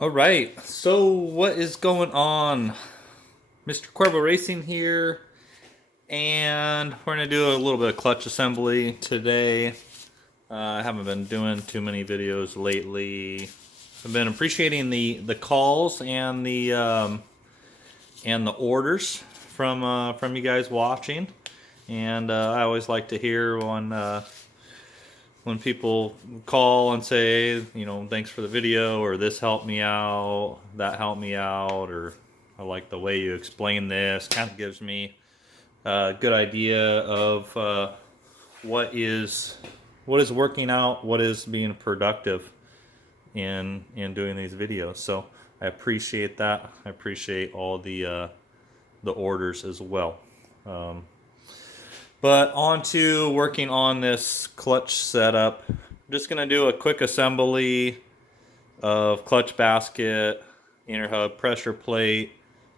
All right, so what is going on? Mr. Cuervo Racing here, and we're going to do a little bit of clutch assembly today. I haven't been doing too many videos lately. I've been appreciating the calls and the orders from you guys watching, and I always like to hear when people call and say, thanks for the video, or this helped me out, that helped me out, or I like the way you explain this. Kind of gives me a good idea of what is what is working out, what is being productive in doing these videos. So I appreciate that. I appreciate all the orders as well. Um, But on to working on this clutch setup. I'm just going to do a quick assembly of clutch basket, inner hub pressure plate,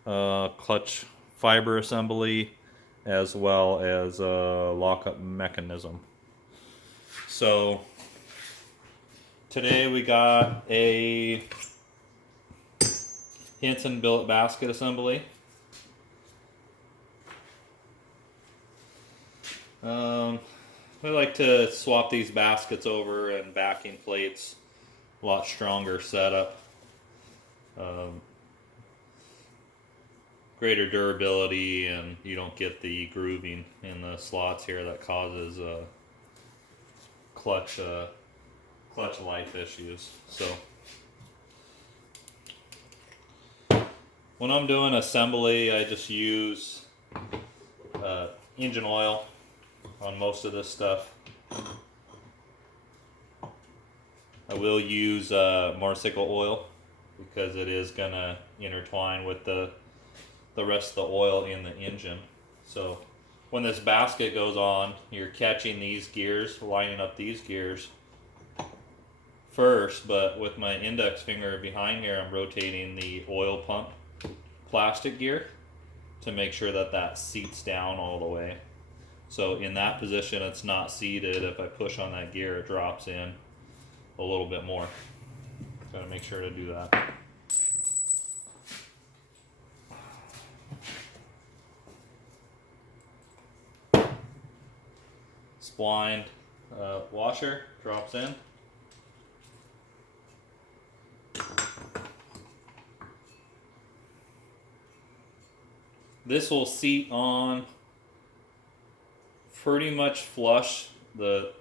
clutch fiber assembly, as well as a lockup mechanism. So today we got a Hinton billet basket assembly. I like to swap these baskets over and backing plates. A lot stronger setup. Um, Greater durability, and you don't get the grooving in the slots here that causes clutch clutch life issues. So when I'm doing assembly, I just use engine oil on most of this stuff. I will use motorcycle oil because it is gonna intertwine with the rest of the oil in the engine. So when this basket goes on, you're catching these gears, lining up these gears first, but with my index finger behind here, I'm rotating the oil pump plastic gear to make sure that that seats down all the way. So in that position, it's not seated. If I push on that gear, it drops in a little bit more. Gotta make sure to do that. Spline washer drops in. This will seat on pretty much flush the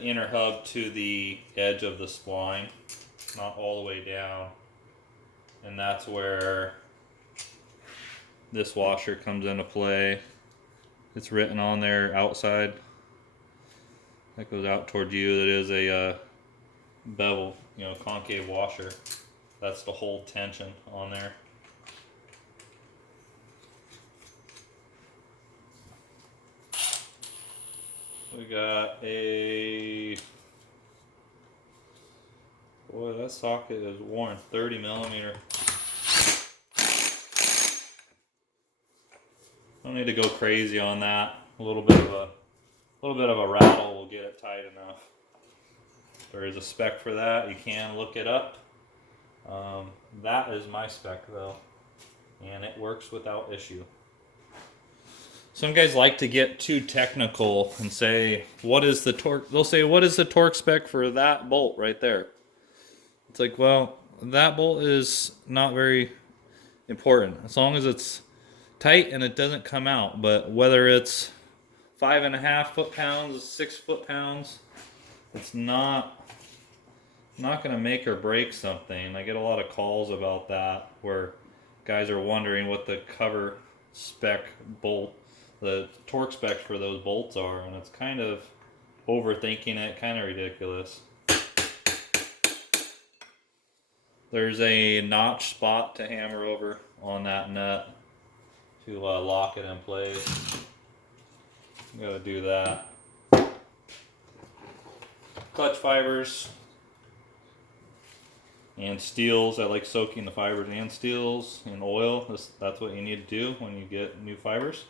inner hub to the edge of the spline, not all the way down. And that's where this washer comes into play. It's written on there outside. That goes out toward you. That is a bevel, concave washer. That's to hold tension on there. We got a, boy, that socket is worn, 30 millimeter. Don't need to go crazy on that. A little bit of a rattle will get it tight enough. There is a spec for that. You can look it up. That is my spec though, and it works without issue. Some guys like to get too technical and say, what is the torque? They'll say, what is the torque spec for that bolt right there? It's like, well, that bolt is not very important as long as it's tight and it doesn't come out. But whether it's 5.5 foot-pounds, 6 foot-pounds, it's not going to make or break something. I get a lot of calls about that where guys are wondering what the cover spec bolt, the torque specs for those bolts are, and it's kind of overthinking it, kind of ridiculous. There's a notch spot to hammer over on that nut to lock it in place. You gotta do that. Clutch fibers and steels. I like soaking the fibers and steels in oil. That's what you need to do when you get new fibers.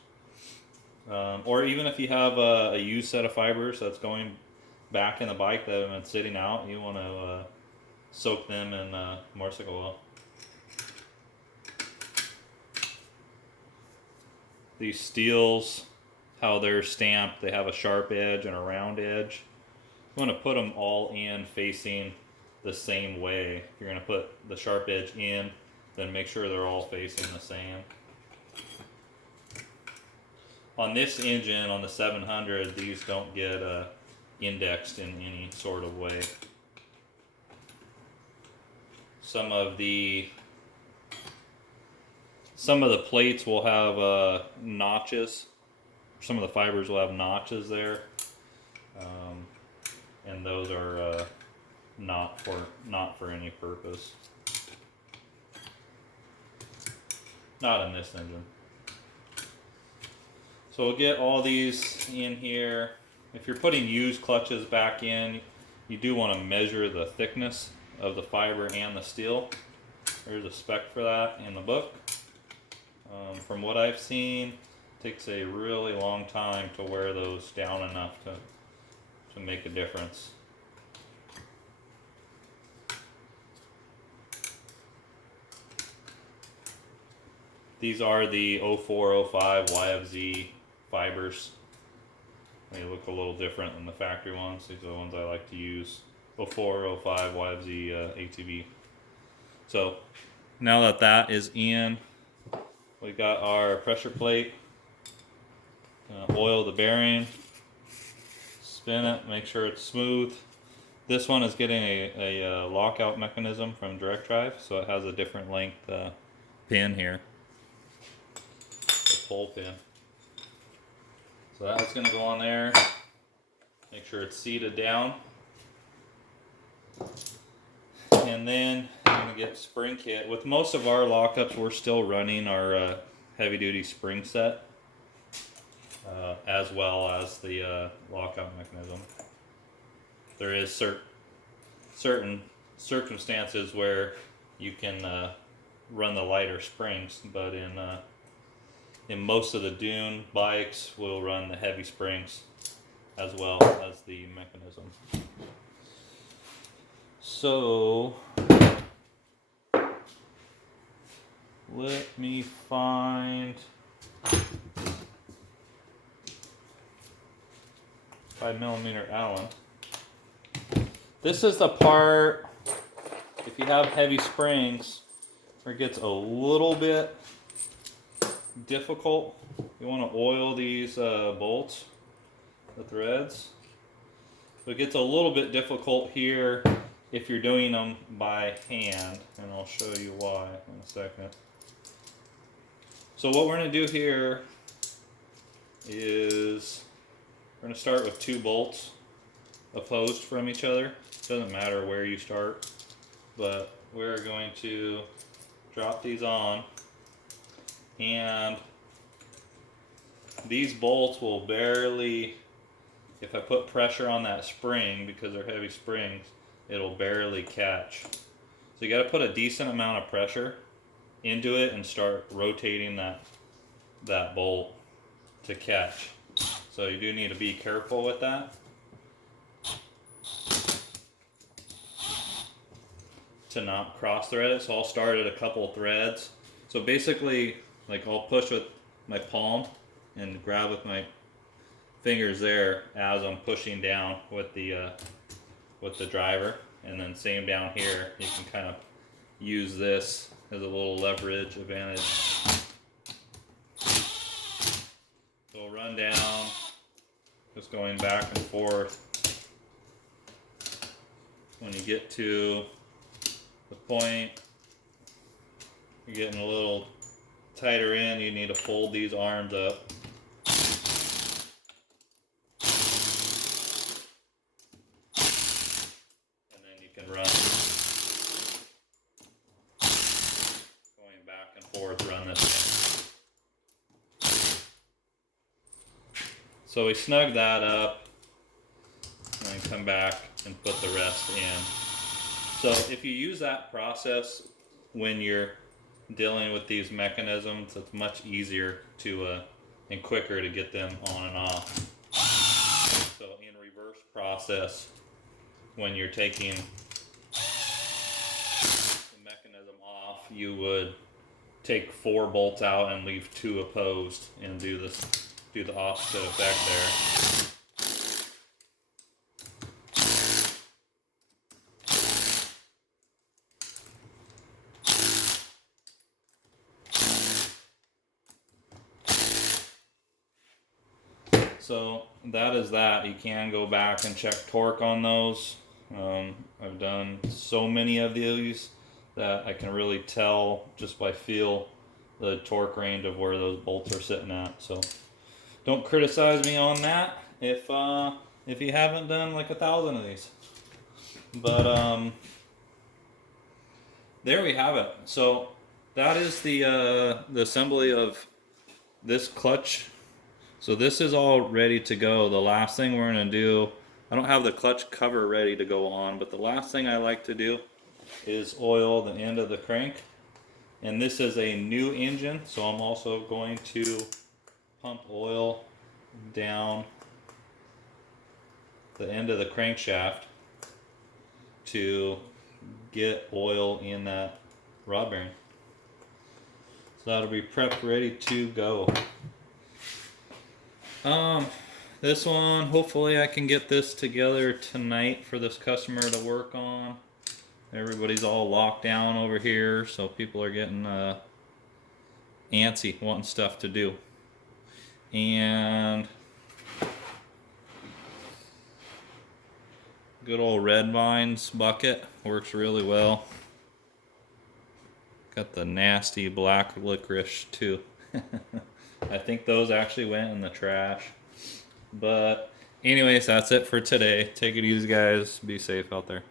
Or even if you have a used set of fibers that's going back in the bike that have been sitting out, you want to soak them in motorcycle oil. These steels, how they're stamped, they have a sharp edge and a round edge. You want to put them all in facing the same way. You're going to put the sharp edge in, then make sure they're all facing the same. On this engine, on the 700, these don't get indexed in any sort of way. Some of the plates will have notches. Some of the fibers will have notches there, and those are not for any purpose. Not in this engine. So we'll get all these in here. If you're putting used clutches back in, you do want to measure the thickness of the fiber and the steel. There's a spec for that in the book. From what I've seen, it takes a really long time to wear those down enough to make a difference. These are the 0405 YFZ fibers. They look a little different than the factory ones. These are the ones I like to use. 0405 YFZ ATV. So now that that is in, we got our pressure plate. Oil the bearing, spin it, make sure it's smooth. This one is getting a lockout mechanism from Direct Drive, so it has a different length pin here, the pull pin. So that's going to go on there. Make sure it's seated down. And then I'm going to get spring kit. With most of our lockups, we're still running our heavy duty spring set, as well as the lockout mechanism. There is certain circumstances where you can run the lighter springs, but in most of the dune bikes, we'll run the heavy springs as well as the mechanism. So let me find 5mm Allen. This is the part, if you have heavy springs, where it gets a little bit difficult. You want to oil these bolts, the threads. So it gets a little bit difficult here if you're doing them by hand, and I'll show you why in a second. So what we're going to do here is we're going to start with 2 bolts opposed from each other. It doesn't matter where you start, but we're going to drop these on, and these bolts will barely, if I put pressure on that spring, because they're heavy springs, it'll barely catch. So you got to put a decent amount of pressure into it and start rotating that bolt to catch. So you do need to be careful with that. To not cross thread it. So I'll start at a couple threads. So basically, like, I'll push with my palm and grab with my fingers there as I'm pushing down with the driver, and then same down here. You can kind of use this as a little leverage advantage. So we'll run down, just going back and forth. When you get to the point you're getting a little tighter in, you need to fold these arms up. And then you can run, going back and forth, run this thing. So we snug that up and then come back and put the rest in. So if you use that process when you're dealing with these mechanisms, it's much easier to and quicker to get them on and off. So in reverse process, when you're taking has them off, you would take 4 bolts out and leave 2 opposed and do the opposite effect there. So that is that. You can go back and check torque on those. I've done so many of these that I can really tell just by feel the torque range of where those bolts are sitting at. So don't criticize me on that if you haven't done like 1,000 of these. But there we have it. So that is the assembly of this clutch. So this is all ready to go. The last thing we're going to do, I don't have the clutch cover ready to go on, but the last thing I like to do is oil the end of the crank. And this is a new engine, so I'm also going to pump oil down the end of the crankshaft to get oil in that rod bearing. So that'll be prepped ready to go. This one, hopefully I can get this together tonight for this customer to work on. Everybody's all locked down over here, so people are getting antsy, wanting stuff to do. And good old Red Vines bucket works really well. Got the nasty black licorice too. I think those actually went in the trash. But anyways, that's it for today. Take it easy, guys. Be safe out there.